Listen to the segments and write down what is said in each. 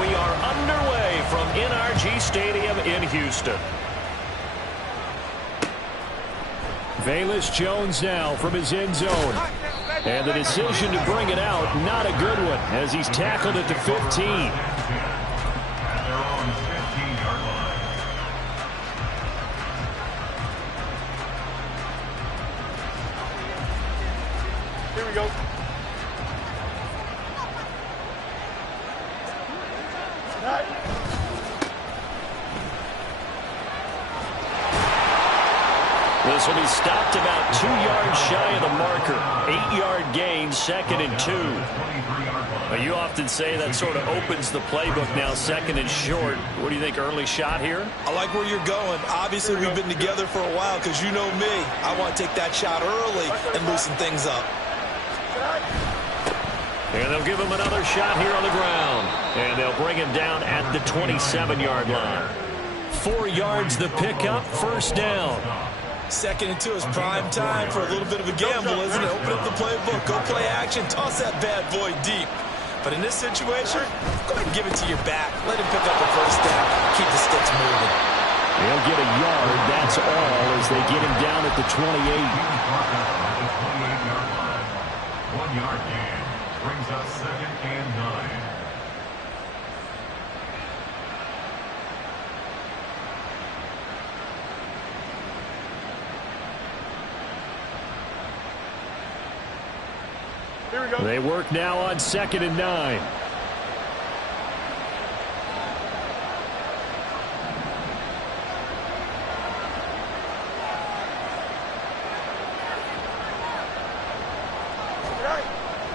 we are underway from NRG Stadium in Houston. Velus Jones now from his end zone. And the decision to bring it out, not a good one, as he's tackled at the 15. Here we go. This will be stopped about 2 yards shy of the marker. 8-yard gain, 2nd and 2. Well, you often say that sort of opens the playbook now, 2nd and short. What do you think, early shot here? I like where you're going. Obviously, we've been together for a while because you know me. I want to take that shot early and loosen things up. And they'll give him another shot here on the ground. And they'll bring him down at the 27-yard line. 4 yards the pickup, 1st down. 2nd and 2 is prime time for a little bit of a gamble, isn't it? Open up the playbook, go play action, toss that bad boy deep. But in this situation, go ahead and give it to your back. Let him pick up the 1st down. Keep the sticks moving. They'll get a yard, that's all, as they get him down at the 28. 1 yard gain brings us 2nd and 9. Here we go. They work now on 2nd and 9.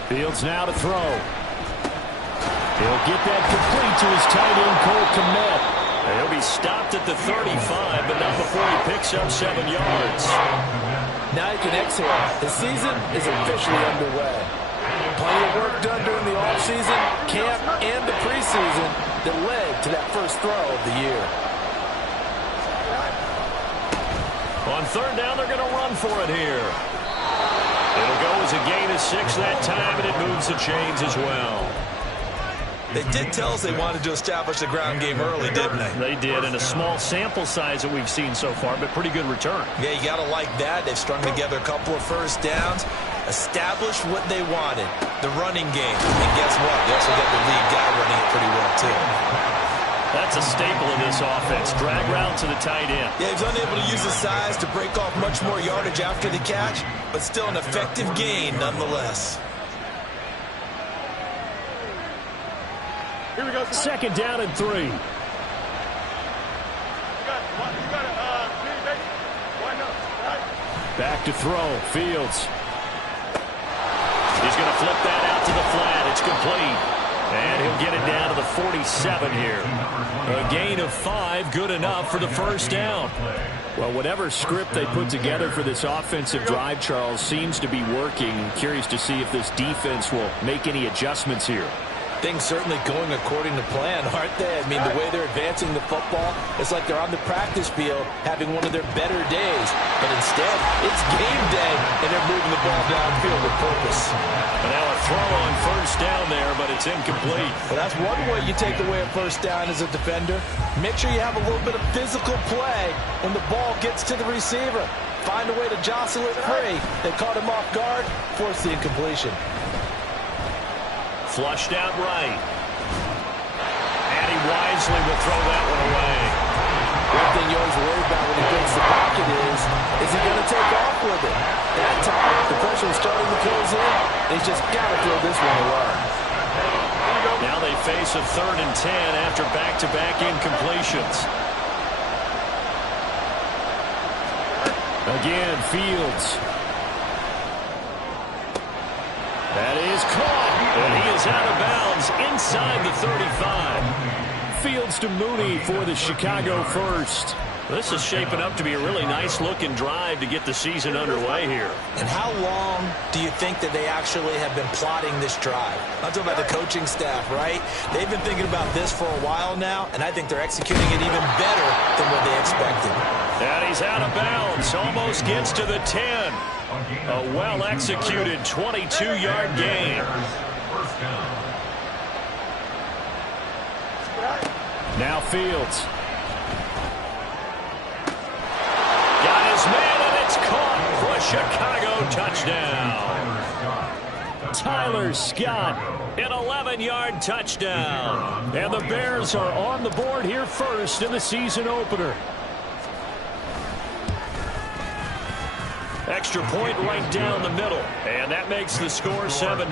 Fields now to throw. He'll get that complete to his tight end, Cole Kmet. He'll be stopped at the 35, but not before he picks up 7 yards. Now you can exhale. The season is officially underway. Plenty of work done during the offseason, camp, and the preseason that led to that first throw of the year. On 3rd down, they're going to run for it here. It'll go as a gain of 6 that time, and it moves the chains as well. They did tell us they wanted to establish the ground game early, didn't they? They did, and a small sample size that we've seen so far, but pretty good return. Yeah, you got to like that. They've strung together a couple of 1st downs, established what they wanted, the running game. And guess what? They also got the lead guy running it pretty well, too. That's a staple of this offense. Drag route to the tight end. Yeah, he's unable to use his size to break off much more yardage after the catch, but still an effective gain nonetheless. Here we go. 2nd down and 3. Back to throw. Fields. He's going to flip that out to the flat. It's complete. And he'll get it down to the 47 here. A gain of 5, good enough for the 1st down. Well, whatever script they put together for this offensive drive, Charles, seems to be working. Curious to see if this defense will make any adjustments here. Things certainly going according to plan, aren't they? I mean, the way they're advancing the football, it's like they're on the practice field having one of their better days. But instead, it's game day, and they're moving the ball downfield with purpose. And now a throw on 1st down there, but it's incomplete. Well, that's one way you take away a 1st down as a defender. Make sure you have a little bit of physical play when the ball gets to the receiver. Find a way to jostle it free. They caught him off guard, forced the incompletion. Flushed out right. And he wisely will throw that one away. One thing you always worry about when he builds the pocket is he going to take off with it? That time, the pressure was starting to close in. He's just got to throw this one away. Now they face a 3rd and 10 after back-to-back incompletions. Again, Fields. That is caught. And he is out of bounds inside the 35. Fields to Mooney for the Chicago first. This is shaping up to be a really nice-looking drive to get the season underway here. And how long do you think that they actually have been plotting this drive? I'm talking about the coaching staff, right? They've been thinking about this for a while now, and I think they're executing it even better than what they expected. And he's out of bounds. Almost gets to the 10. A well-executed 22-yard gain. Now Fields. Got his man, and it's caught for a Chicago touchdown. Tyler Scott, an 11-yard touchdown. And the Bears are on the board here first in the season opener. Extra point right down the middle. And that makes the score 7-0.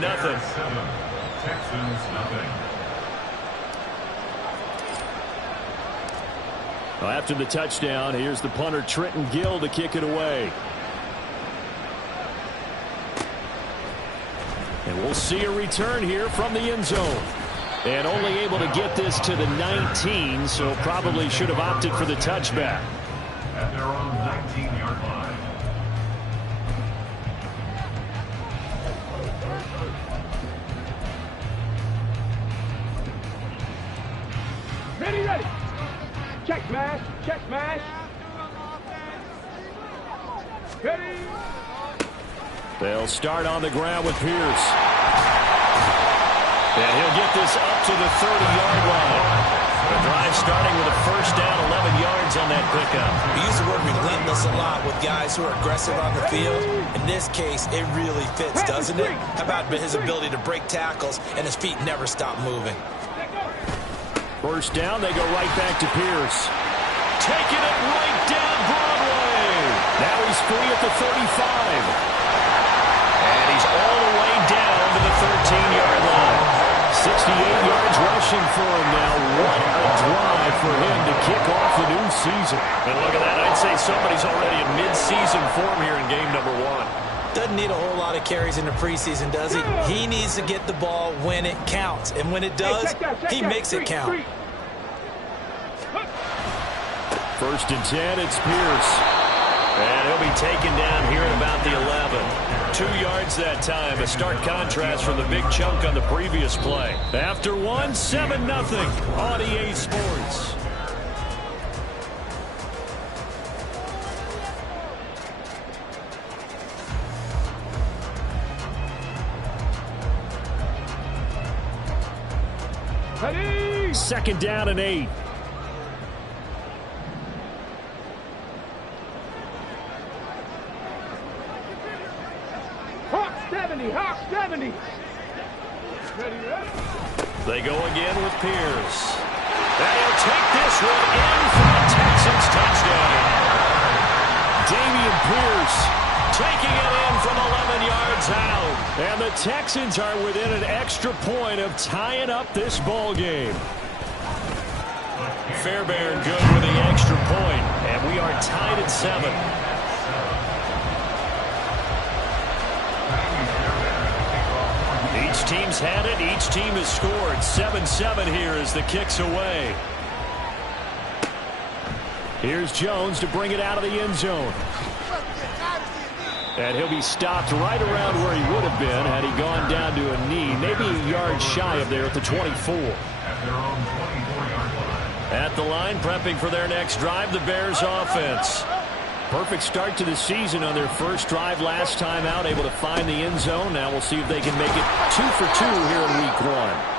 Texans nothing. After the touchdown, here's the punter Trenton Gill to kick it away. And we'll see a return here from the end zone. And only able to get this to the 19, so probably should have opted for the touchback. At their own 19-yard line. Ready. Check smash. Ready. They'll start on the ground with Pierce. And he'll get this up to the 30-yard line. The drive starting with a first down, 11 yards on that pickup. We use the word relentless a lot with guys who are aggressive on the field. In this case, it really fits, doesn't it? How about his ability to break tackles and his feet never stop moving? First down, they go right back to Pierce. Taking it right down Broadway. Now he's free at the 35. And he's all the way down to the 13-yard line. 68 yards rushing for him now. What a drive for him to kick off the new season. And look at that. I'd say somebody's already in mid-season form here in game number 1. Doesn't need a whole lot of carries in the preseason, does he? He needs to get the ball when it counts. And when it does, he makes it count. First and 10, it's Pierce. And he'll be taken down here at about the 11. 2 yards that time. A stark contrast from the big chunk on the previous play. After 1, 7-0 on EA Sports. Ready. Second down and 8. Hawk 70. Ready. They go again with Pierce. And he'll take this one in for a Texans touchdown. Damian Pierce taking it in from 11 yards out. And the Texans are within an extra point of tying up this ball game. Fairbairn good with the extra point. And we are tied at 7. Each team's had it. Each team has scored. 7-7 here as the kick's away. Here's Jones to bring it out of the end zone. And he'll be stopped right around where he would have been had he gone down to a knee. Maybe a yard shy of there at the 24. At the line, prepping for their next drive, the Bears offense. Perfect start to the season on their first drive last time out, able to find the end zone. Now we'll see if they can make it 2 for 2 here in week 1.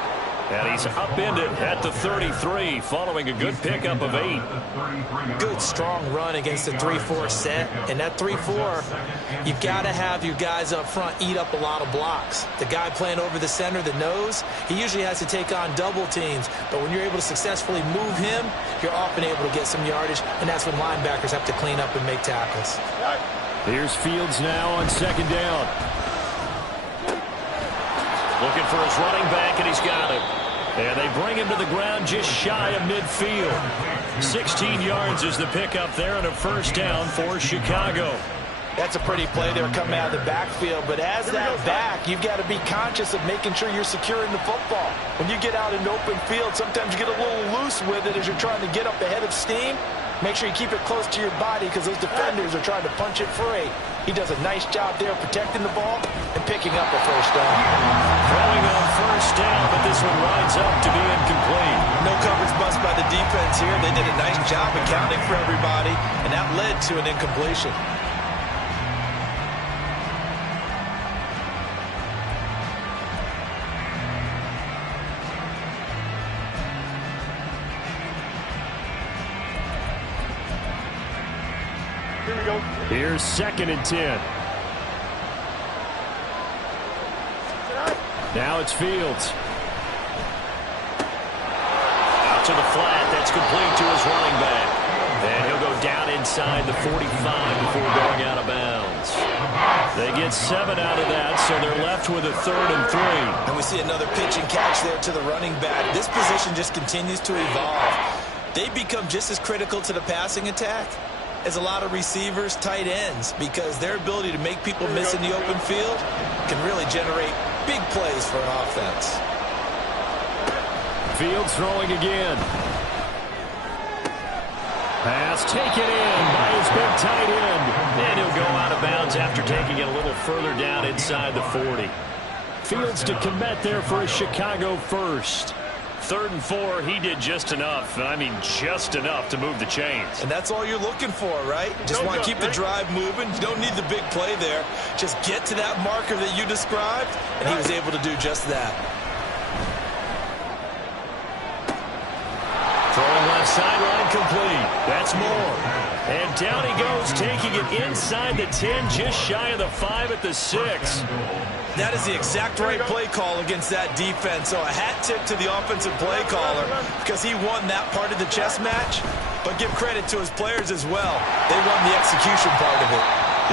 And he's upended at the 33 following a good pickup of 8. Good, strong run against the 3-4 set. And that 3-4, you've got to have your guys up front eat up a lot of blocks. The guy playing over the center, the nose, he usually has to take on double teams. But when you're able to successfully move him, you're often able to get some yardage. And that's when linebackers have to clean up and make tackles. Here's Fields now on second down. Looking for his running back, and he's got him. And they bring him to the ground just shy of midfield. 16 yards is the pickup there and a first down for Chicago. That's a pretty play there coming out of the backfield. But as that back, you've got to be conscious of making sure you're securing the football. When you get out in open field, sometimes you get a little loose with it as you're trying to get up ahead of steam. Make sure you keep it close to your body because those defenders are trying to punch it free. He does a nice job there protecting the ball and picking up a first down. Throwing on first down, but this one winds up to be incomplete. No coverage bust by the defense here. They did a nice job accounting for everybody, and that led to an incompletion. Here's 2nd and 10. Now it's Fields. Out to the flat. That's complete to his running back. And he'll go down inside the 45 before going out of bounds. They get 7 out of that, so they're left with a 3rd and 3. And we see another pitch and catch there to the running back. This position just continues to evolve. They become just as critical to the passing attack as a lot of receivers, tight ends, because their ability to make people miss in the open field can really generate big plays for an offense. Fields throwing again. Pass taken in by his big tight end. And he'll go out of bounds after taking it a little further down inside the 40. Fields to commit there for a Chicago first. 3rd and 4, he did just enough. I mean, just enough to move the chains. And that's all you're looking for, right? Just want to keep the drive moving. You don't need the big play there. Just get to that marker that you described, and he was able to do just that. Throwing left sideline complete. That's Moore. And down he goes, taking it inside the 10, just shy of the 5 at the 6. That is the exact right play call against that defense. So a hat tip to the offensive play caller because he won that part of the chess match. But give credit to his players as well. They won the execution part of it.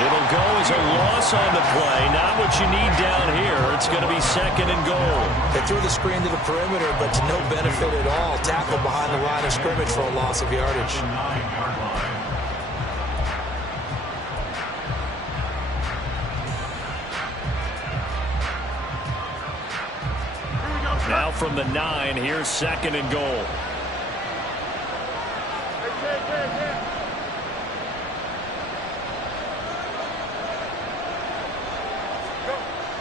It'll go as a loss on the play. Not what you need down here. It's going to be 2nd and goal. They threw the screen to the perimeter, but to no benefit at all. Tackle behind the line of scrimmage for a loss of yardage. Now from the 9, here's 2nd and goal.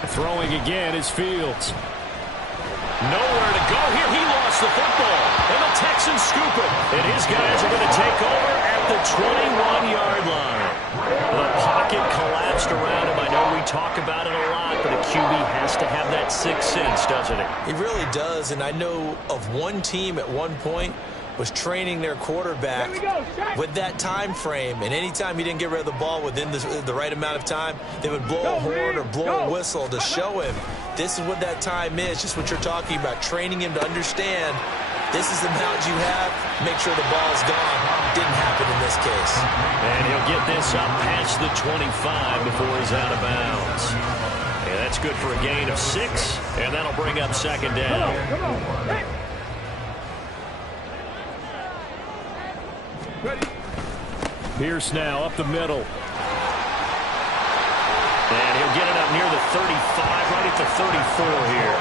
Throwing again is Fields. Nowhere to go here. He lost the football. And the Texans scoop it. And his guys are going to take over at the 21-yard line. The pocket collapsed around him. I know we talk about it a lot, but a QB has to have that sixth sense, doesn't he? He really does. And I know of one team at one point was training their quarterback with that time frame, and anytime he didn't get rid of the ball within the right amount of time, they would blow a horn or blow a whistle to show him this is what that time is, just what you're talking about, training him to understand this is the amount you have, make sure the ball's gone. Didn't happen in this case. And he'll get this up past the 25 before he's out of bounds. And that's good for a gain of 6, and that'll bring up 2nd down. Come on. Hey. Ready. Pierce now up the middle. And he'll get it up near the 35, right at the 34 here.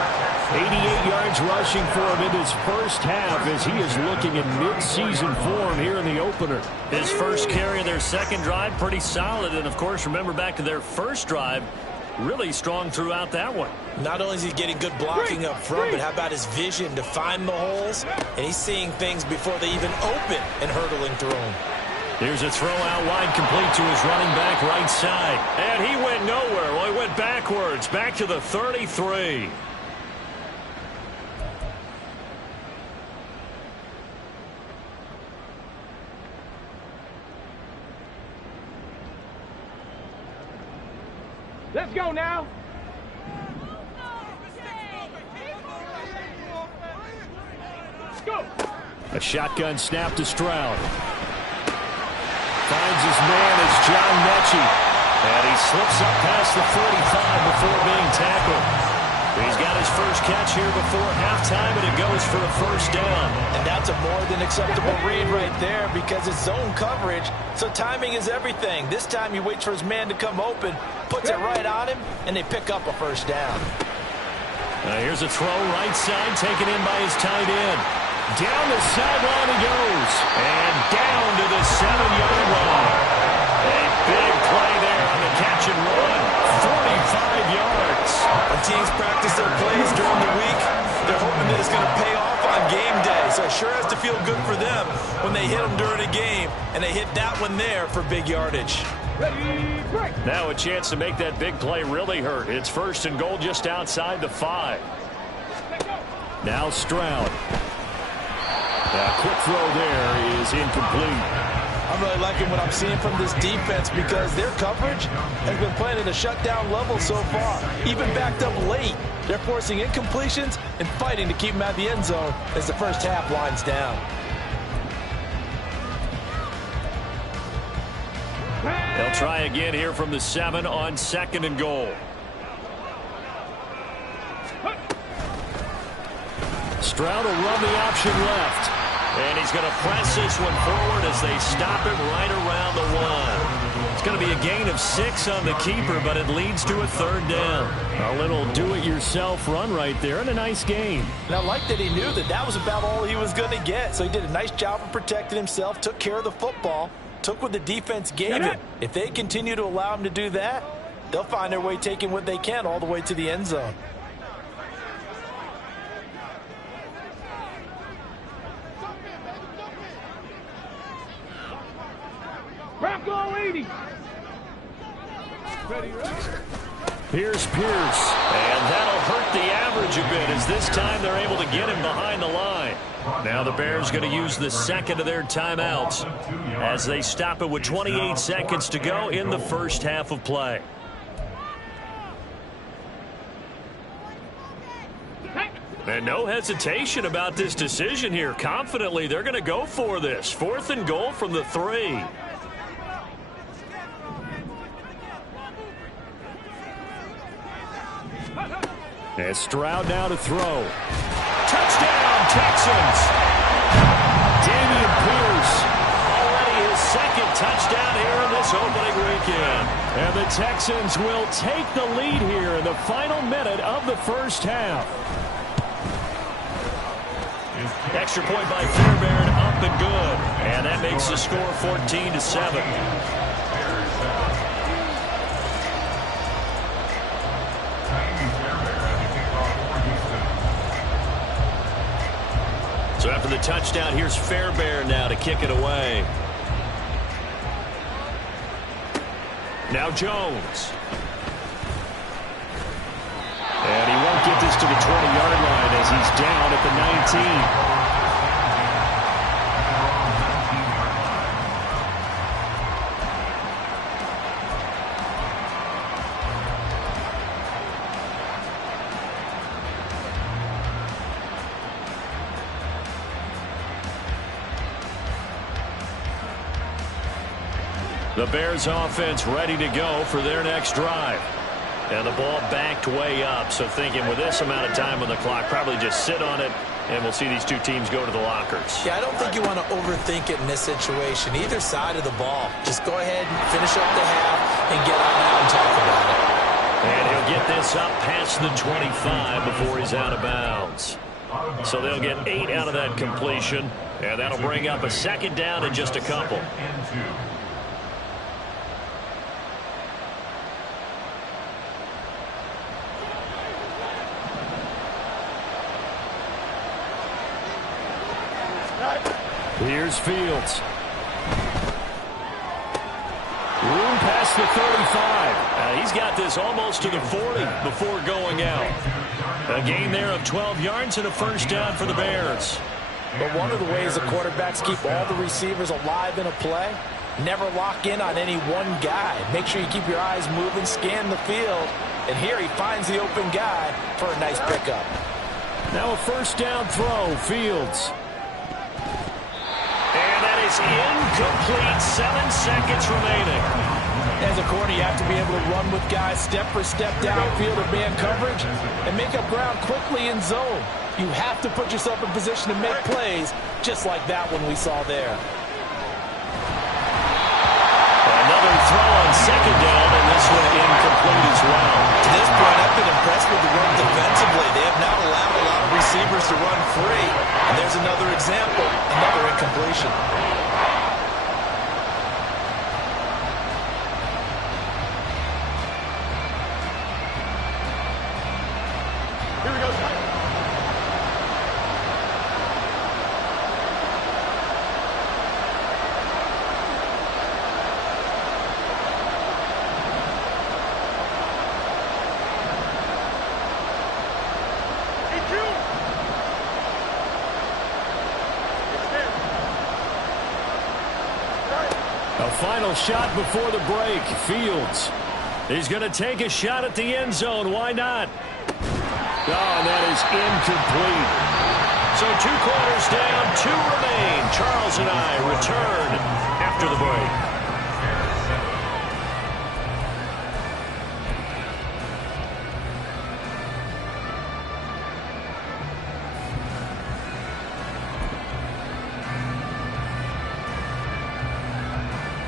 88 yards rushing for him in his first half as he is looking in mid-season form here in the opener. His first carry of their second drive, pretty solid. And, of course, remember back to their first drive, really strong throughout that one. Not only is he getting good blocking up front, but how about his vision to find the holes? And he's seeing things before they even open and hurdling through them. Here's a throw out wide, complete to his running back right side. And he went nowhere. Well, he went backwards, back to the 33. Let's go now. Let's go. A shotgun snap to Stroud. Finds his man is John Mechie. And he slips up past the 45 before being tackled. He's got his first catch here before halftime, and it goes for a first down. And that's a more than acceptable read right there because it's zone coverage, so timing is everything. This time he waits for his man to come open, puts it right on him, and they pick up a first down. Here's a throw right side taken in by his tight end. Down the sideline he goes, and down to the 7-yard line. A big play there on the catch and run. 45 yards. When teams practice their plays during the week, they're hoping that it's going to pay off on game day. So it sure has to feel good for them when they hit them during a game, and they hit that one there for big yardage. Ready, break. Now a chance to make that big play really hurt. It's 1st and goal just outside the 5. Now Stroud. A quick throw there is incomplete. I'm really liking what I'm seeing from this defense because their coverage has been playing at a shutdown level so far. Even backed up late, they're forcing incompletions and fighting to keep them out of the end zone as the first half winds down. They'll try again here from the 7 on 2nd and goal. Stroud will run the option left. And he's going to press this one forward as they stop it right around the 1. It's going to be a gain of 6 on the keeper, but it leads to a 3rd down. A little do-it-yourself run right there and a nice gain. And I like that he knew that that was about all he was going to get. So he did a nice job of protecting himself, took care of the football, took what the defense gave him. If they continue to allow him to do that, they'll find their way taking what they can all the way to the end zone. Bronco 80. Ready, Here's Pierce. And that'll hurt the average a bit as this time they're able to get him behind the line. Now the Bears going to use the second of their timeouts as they stop it with 28 seconds to go in the first half of play. And no hesitation about this decision here. Confidently, they're going to go for this. 4th and goal from the 3. And Stroud now to throw. Touchdown, Texans! Dameon Pierce, already his 2nd touchdown here in this opening weekend. And the Texans will take the lead here in the final minute of the first half. Extra point by Fairbairn, up and good. And that makes the score 14-7. So after the touchdown, here's Fairbairn now to kick it away. Now Jones. And he won't get this to the 20-yard line as he's down at the 19. The Bears offense ready to go for their next drive. And the ball backed way up, so thinking with this amount of time on the clock, probably just sit on it, and we'll see these two teams go to the lockers. Yeah, I don't think you want to overthink it in this situation. Either side of the ball. Just go ahead and finish up the half and get on out and talk about it. And he'll get this up past the 25 before he's out of bounds. So they'll get 8 out of that completion, and that'll bring up a 2nd down and just a couple. Here's Fields. Room past the 35. He's got this almost to the 40 before going out. A gain there of 12 yards and a 1st down for the Bears. But one of the ways the quarterbacks keep all the receivers alive in a play, never lock in on any one guy. Make sure you keep your eyes moving, scan the field. And here he finds the open guy for a nice pickup. Now a 1st down throw, Fields. And that is incomplete. 7 seconds remaining. As a corner, you have to be able to run with guys step for step downfield of man coverage and make up ground quickly in zone. You have to put yourself in position to make plays, just like that one we saw there. Another throw on 2nd down, and this one incomplete as well. To this point, I've been impressed with the run defensively. They have not allowed a lot of receivers to run free. And there's another example, another incompletion. Here we go. final shot before the break. Fields. He's going to take a shot at the end zone. Why not? Oh, and that is incomplete. So 2 quarters down, 2 remain. Charles and I return after the break.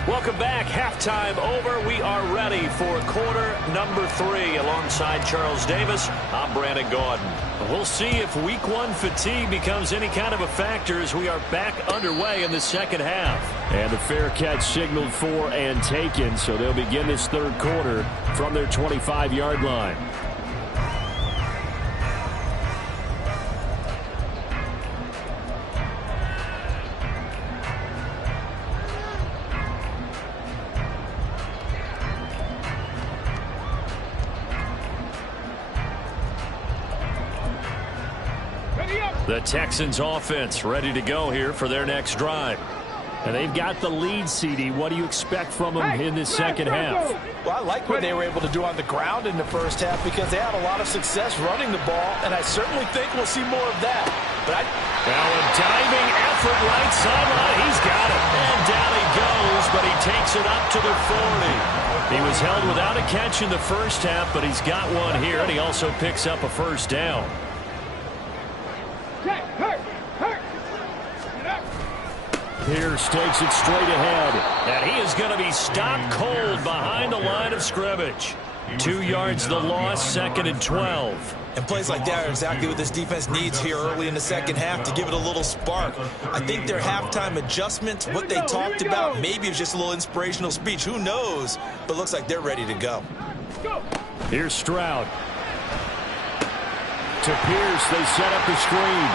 Welcome back. Halftime over. We are ready for quarter number 3. Alongside Charles Davis, I'm Brandon Gordon. We'll see if week 1 fatigue becomes any kind of a factor as we are back underway in the second half. And the fair catch signaled for and taken, so they'll begin this third quarter from their 25-yard line. The Texans offense ready to go here for their next drive. And they've got the lead, CD. What do you expect from them in this second half? Well, I like what they were able to do on the ground in the first half because they had a lot of success running the ball, and I certainly think we'll see more of that. But well, a diving effort right sideline. He's got it. And down he goes, but he takes it up to the 40. He was held without a catch in the first half, but he's got one here, and he also picks up a first down. Pierce takes it straight ahead, and he is going to be stopped cold behind the line of scrimmage. 2 yards the loss, 2nd and 12. And plays like that are exactly what this defense needs here early in the second half to give it a little spark. I think their halftime adjustments, what they talked about, maybe it's just a little inspirational speech. Who knows? But looks like they're ready to go. Here's Stroud. To Pierce, they set up the screen.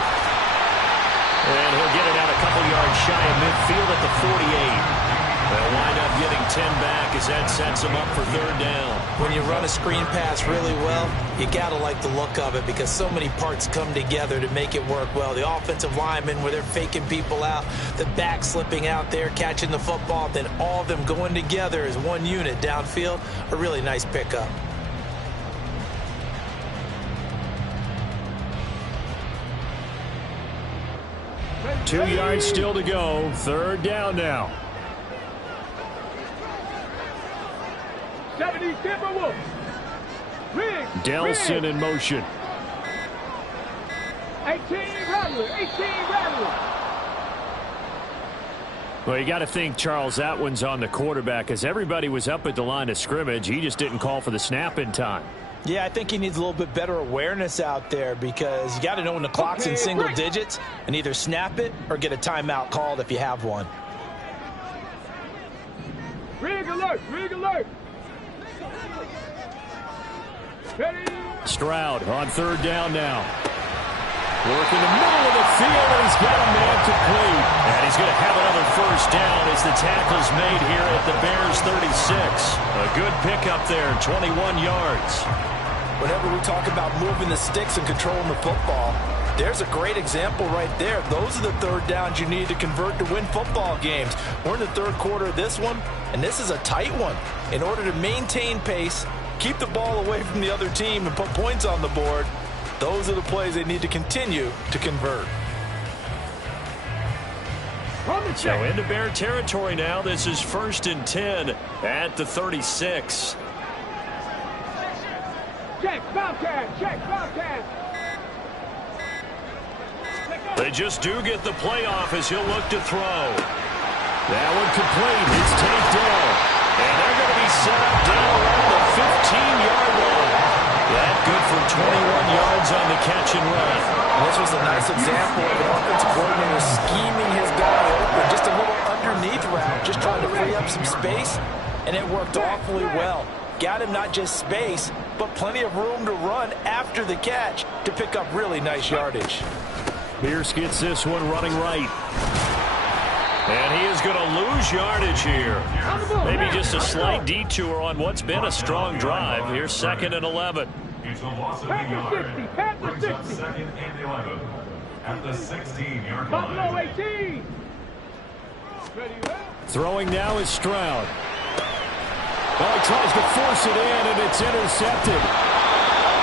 And he'll get it out a couple yards shy of midfield at the 48. They'll wind up getting 10 back as that sets them up for third down. When you run a screen pass really well, you got to like the look of it because so many parts come together to make it work well. The offensive linemen where they're faking people out, the back slipping out there, catching the football, then all of them going together as one unit downfield. A really nice pickup. Two yards still to go. Third down now. 70 Timberwolves. Delson in motion. 18 Rattler. 18 Rattler. Well, you got to think, Charles, that one's on the quarterback as everybody was up at the line of scrimmage. He just didn't call for the snap in time. Yeah, I think he needs a little bit better awareness out there because you got to know when the clock's in single digits and either snap it or get a timeout called if you have one. Rig alert! Rig alert! Ready? Stroud on third down now. Work in the middle of the field, and he's got a man complete. And he's going to have another first down as the tackle's made here at the Bears 36. A good pickup there, 21 yards. Whenever we talk about moving the sticks and controlling the football, there's a great example right there. Those are the third downs you need to convert to win football games. We're in the third quarter of this one, and this is a tight one. In order to maintain pace, keep the ball away from the other team, and put points on the board, those are the plays they need to continue to convert. So into Bear territory now. This is 1st and 10 at the 36. Check, Bobcat! Check, Bobcat! They just do get the playoff as he'll look to throw. That one complete. It's Tank Dell. And they're going to be set up down around the 15-yard line. That good for 21 yards on the catch and run. And this was a nice example of an offensive coordinator scheming his guy open. Just a little underneath route, just trying to free up some space. And it worked awfully well. Got him not just space, but plenty of room to run after the catch to pick up really nice yardage. Pierce gets this one running right. And he is going to lose yardage here. Maybe just a slight detour on what's been a strong drive. Here's 2nd and 11. It's a loss of 8 yards. Brings up 2nd and 11 at the 16-yard line. Buffalo 18. Ready, Throwing now is Stroud. Oh, he tries to force it in, and it's intercepted.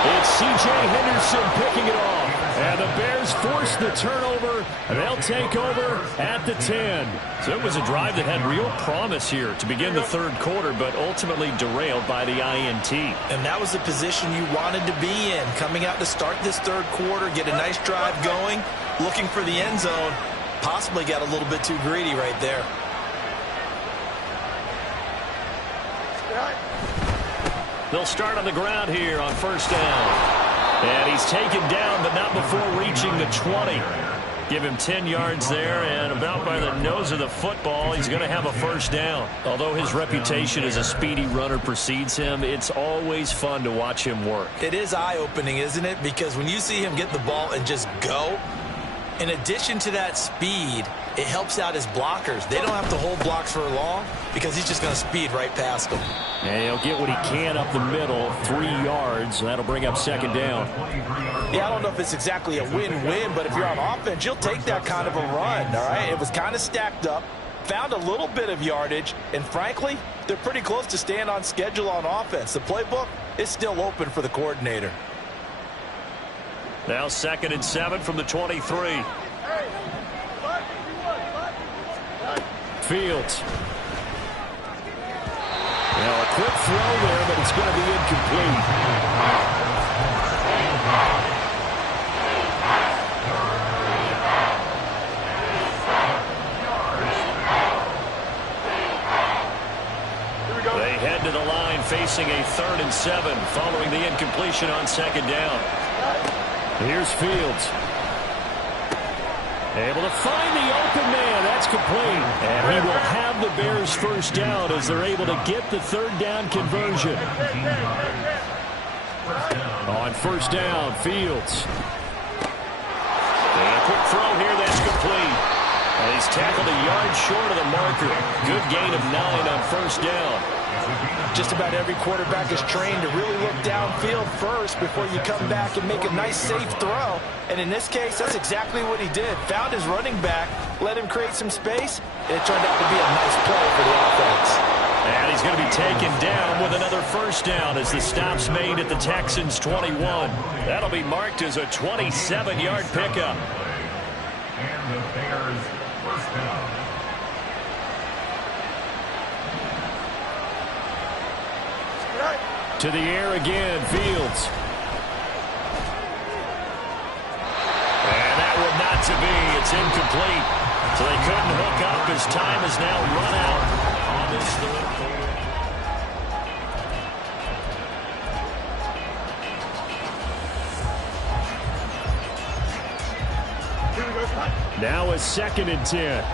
It's C.J. Henderson picking it off. And the Bears force the turnover, and they'll take over at the 10. So it was a drive that had real promise here to begin the third quarter, but ultimately derailed by the INT. And that was the position you wanted to be in. Coming out to start this third quarter, get a nice drive going, looking for the end zone. Possibly got a little bit too greedy right there. They'll start on the ground here on first down. And he's taken down, but not before reaching the 20. Give him 10 yards there, and about by the nose of the football, he's going to have a first down. Although his reputation as a speedy runner precedes him, it's always fun to watch him work. It is eye-opening, isn't it? Because when you see him get the ball and just go, in addition to that speed, it helps out his blockers. They don't have to hold blocks for long because he's just going to speed right past them. And he'll get what he can up the middle, 3 yards, and that'll bring up second down. Yeah, I don't know if it's exactly a win-win, but if you're on offense, you'll take that kind of a run, all right? It was kind of stacked up, found a little bit of yardage, and frankly, they're pretty close to staying on schedule on offense. The playbook is still open for the coordinator. Now 2nd and 7 from the 23. Fields. Now a quick throw there, but it's going to be incomplete. They head to the line facing a 3rd and 7 following the incompletion on 2nd down. Here's Fields. Able to find the open man. That's complete. And he will have the Bears first down as they're able to get the 3rd down conversion. On first down, Fields. And a quick throw here. That's complete. And he's tackled a yard short of the marker. Good gain of 9 on first down. Just about every quarterback is trained to really look downfield first before you come back and make a nice, safe throw. And in this case, that's exactly what he did. Found his running back, let him create some space, and it turned out to be a nice play for the offense. And he's going to be taken down with another first down as the stop's made at the Texans' 21. That'll be marked as a 27-yard pickup. And the Bears first down. To the air again, Fields. And that one not to be. It's incomplete. So they couldn't hook up as time is now run out on this third. Now a 2nd and 10.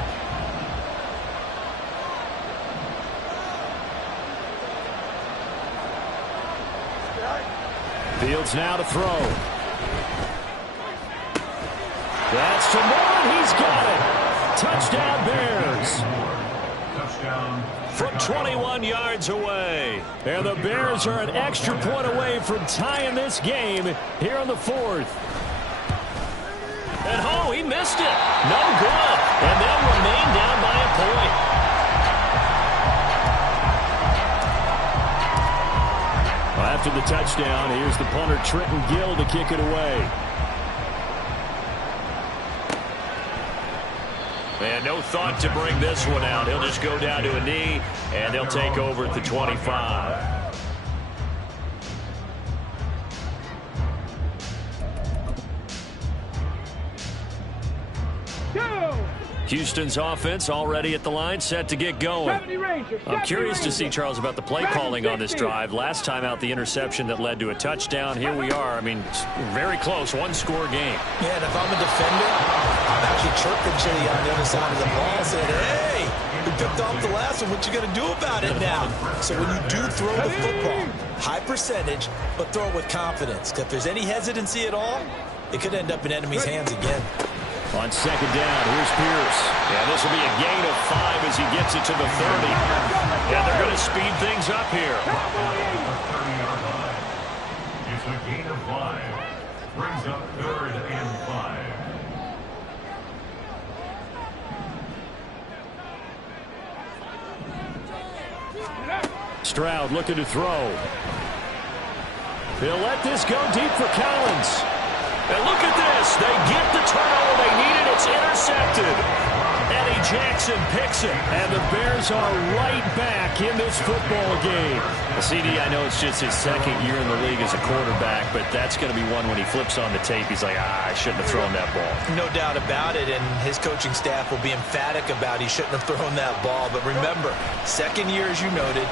Fields now to throw. That's to Moore. He's got it. Touchdown, Bears. Touchdown. From 21 yards away. And the Bears are an extra point away from tying this game here in the 4th. And oh, he missed it. No good. And they'll remain down by a point. After the touchdown, here's the punter, Trenton Gill, to kick it away. And no thought to bring this one out. He'll just go down to a knee, and they'll take over at the 25. Houston's offense already at the line, set to get going. I'm curious to see, Charles, about the play calling on this drive. Last time out, the interception that led to a touchdown. Here we are. I mean, very close, one-score game. Yeah, and if I'm a defender, I'm actually chirping Chili on the other side of the ball, saying, hey, we picked off the last one. What you going to do about it now? So when you do throw the football, high percentage, but throw it with confidence. If there's any hesitancy at all, it could end up in enemy's hands again. On 2nd down, here's Pierce. Yeah, this will be a gain of 5 as he gets it to the 30. Yeah, they're going to speed things up here. It's a gain of 5. Brings up 3rd and 5. Stroud looking to throw. He'll let this go deep for Collins. And look at this. They get the turnover they needed. It's intercepted. Eddie Jackson picks it. And the Bears are right back in this football game. CD, I know it's just his second year in the league as a quarterback, but that's going to be one when he flips on the tape. He's like, I shouldn't have thrown that ball. No doubt about it, and his coaching staff will be emphatic about he shouldn't have thrown that ball. But remember, second year, as you noted,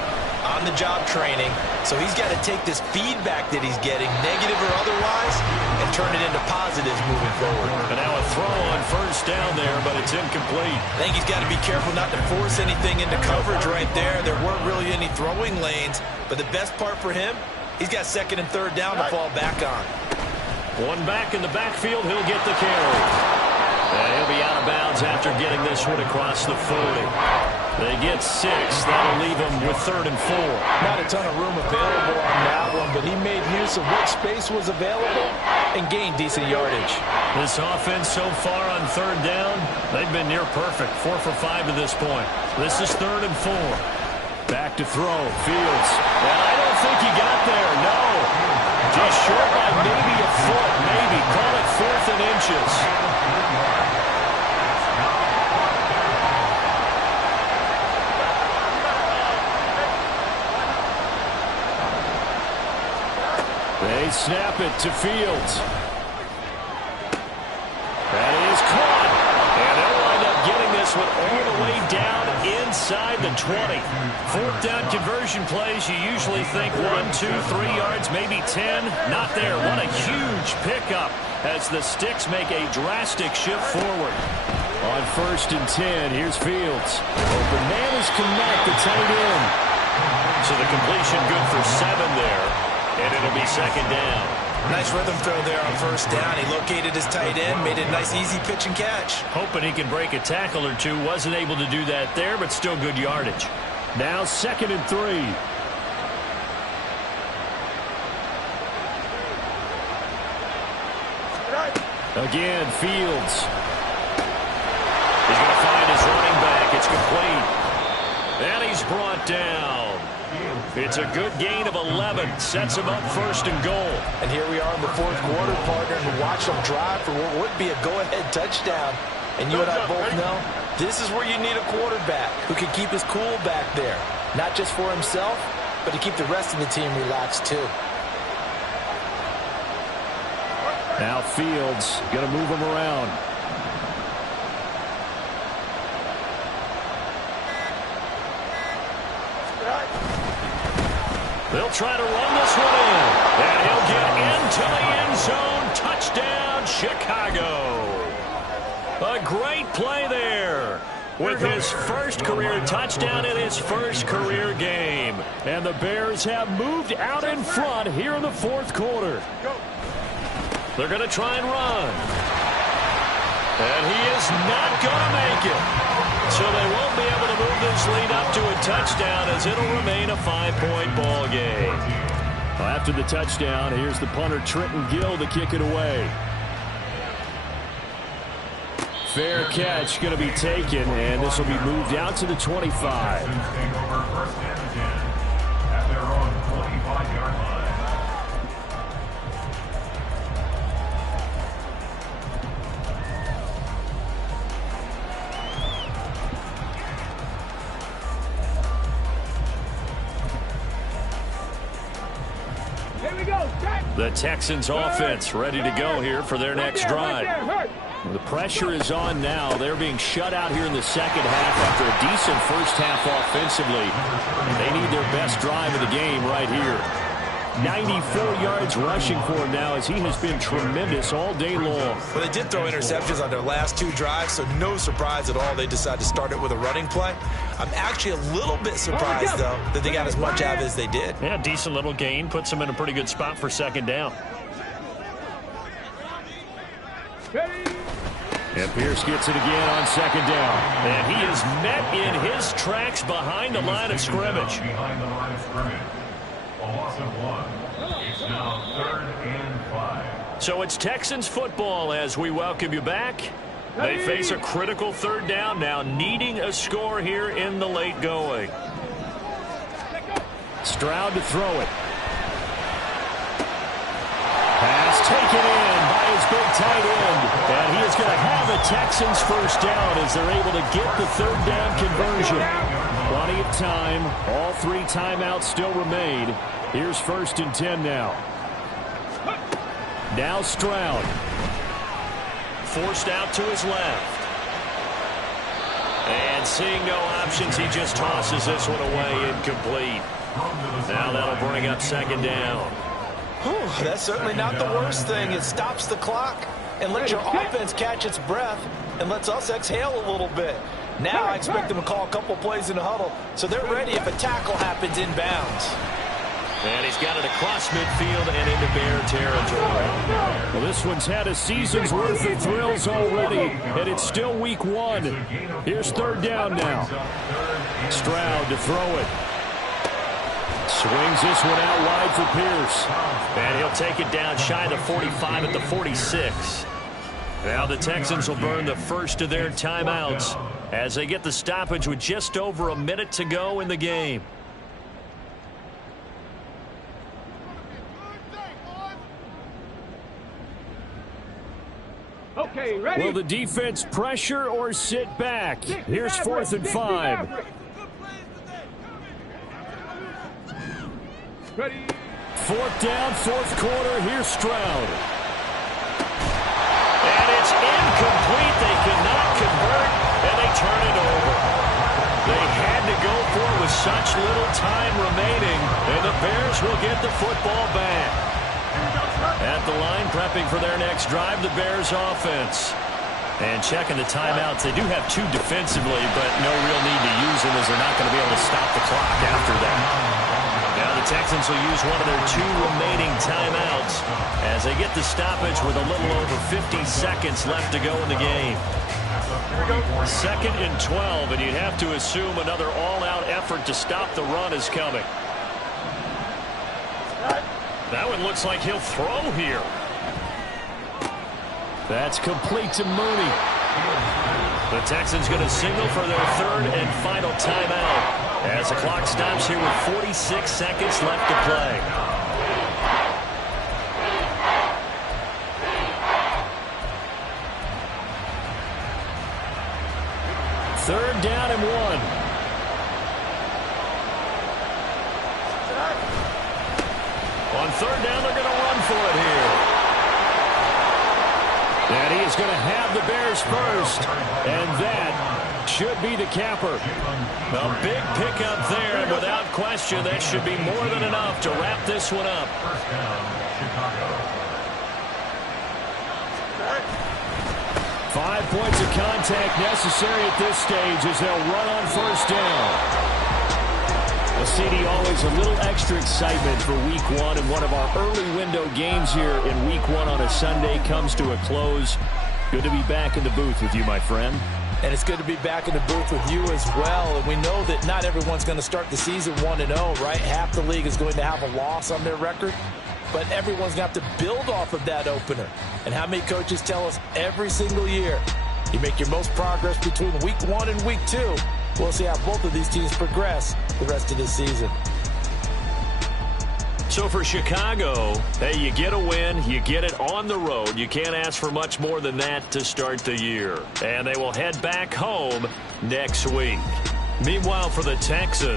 on-the-job training, so he's got to take this feedback that he's getting, negative or otherwise, and turn it into positives moving forward. And now a throw on first down there, but it's incomplete. I think he's got to be careful not to force anything into coverage right there. There weren't really any throwing lanes, but the best part for him, he's got second and third down to fall back on. One back in the backfield, he'll get the carry. And he'll be out of bounds after getting this one across the 40. They get 6. That'll leave them with 3rd and 4. Not a ton of room available on that one, but he made use of what space was available and gained decent yardage. This offense so far on 3rd down, they've been near perfect. 4 for 5 to this point. This is 3rd and 4. Back to throw. Fields. And I don't think he got there. No. Just short by maybe a foot. Maybe. Call it 4th and inches. They snap it to Fields. That is caught. And they'll wind up getting this one all the way down inside the 20. 4th down conversion plays, you usually think 1, 2, 3 yards, maybe 10. Not there. What a huge pickup as the Sticks make a drastic shift forward. On 1st and 10, here's Fields. Open man is Connect, the tight end. So the completion good for 7 there. And it'll be 2nd down. Nice rhythm throw there on 1st down. He located his tight end, made it a nice, easy pitch and catch. Hoping he can break a tackle or two. Wasn't able to do that there, but still good yardage. Now 2nd and 3. Again, Fields. He's going to find his running back. It's complete. And he's brought down. It's a good gain of 11. Sets him up 1st and goal. And here we are in the 4th quarter, partner, and watch them drive for what would be a go-ahead touchdown. And you and I both know this is where you need a quarterback who can keep his cool back there. Not just for himself, but to keep the rest of the team relaxed too. Now Fields going to move him around. They'll try to run this one in. And he'll get into the end zone. Touchdown, Chicago. A great play there. With his first career touchdown in his first career game. And the Bears have moved out in front here in the 4th quarter. They're going to try and run. And he is not going to make it. So they won't be able to move this lead up to a touchdown as it'll remain a 5-point ball game. After the touchdown, here's the punter Trenton Gill to kick it away. Fair catch going to be taken, and this will be moved out to the 25. At their own 25-yard line. The Texans offense ready to go here for their next drive. The pressure is on now. They're being shut out here in the 2nd half after a decent first half offensively. They need their best drive of the game right here. 94 yards rushing for him now as he has been tremendous all day long. Well, they did throw interceptions on their last 2 drives, so no surprise at all they decided to start it with a running play. I'm actually a little bit surprised, though, that they got as much out of it as they did. Yeah, decent little gain. Puts them in a pretty good spot for 2nd down. And Pierce gets it again on 2nd down. And he is met in his tracks behind the line of scrimmage. Behind the line of scrimmage. A loss of 1. It's now 3rd and 5. So it's Texans football as we welcome you back. They face a critical 3rd down now, needing a score here in the late going. Stroud to throw it. Pass taken in by his big tight end. And he is going to have the Texans first down as they're able to get the third down conversion. Plenty of time. All 3 timeouts still remain. Here's 1st and 10 now. Now Stroud. Forced out to his left. And seeing no options, he just tosses this one away incomplete. Now that'll bring up 2nd down. Whew, that's certainly not the worst thing. It stops the clock and lets your offense catch its breath and lets us exhale a little bit. Now I expect them to call a couple plays in the huddle so they're ready if a tackle happens inbounds. And he's got it across midfield and into Bear territory. Well, this one's had a season's worth of thrills already, and it's still week 1. Here's 3rd down now. Stroud to throw it. Swings this one out wide for Pierce. And he'll take it down shy of the 45 at the 46. Now the Texans will burn the first of their timeouts as they get the stoppage with just over a minute to go in the game. Okay, ready? Will the defense pressure or sit back? Here's 4th and 5. Ready? 4th down, 4th quarter. Here's Stroud. And it's incomplete. They cannot convert, and they turn it over. They had to go for it with such little time remaining, and the Bears will get the football back. At the line, prepping for their next drive, the Bears offense. And checking the timeouts. They do have 2 defensively, but no real need to use them as they're not going to be able to stop the clock after that. Now the Texans will use one of their 2 remaining timeouts as they get the stoppage with a little over 50 seconds left to go in the game. 2nd and 12, and you'd have to assume another all-out effort to stop the run is coming. That one looks like he'll throw here. That's complete to Mooney. The Texans going to signal for their 3rd and final timeout as the clock stops here with 46 seconds left to play. Third down and 1. On 3rd down, they're going to run for it here. And he is going to have the Bears first. And that should be the capper. A big pickup there, and without question, that should be more than enough to wrap this one up. 5 points of contact necessary at this stage as they'll run on 1st down. Well, CD, always a little extra excitement for week 1, and one of our early window games here in week 1 on a Sunday comes to a close. Good to be back in the booth with you, my friend. And it's good to be back in the booth with you as well. And we know that not everyone's going to start the season 1-0, right? Half the league is going to have a loss on their record. But everyone's going to have to build off of that opener. And how many coaches tell us every single year, you make your most progress between week 1 and week 2. We'll see how both of these teams progress the rest of this season. So for Chicago, hey, you get a win, you get it on the road. You can't ask for much more than that to start the year. And they will head back home next week. Meanwhile, for the Texans,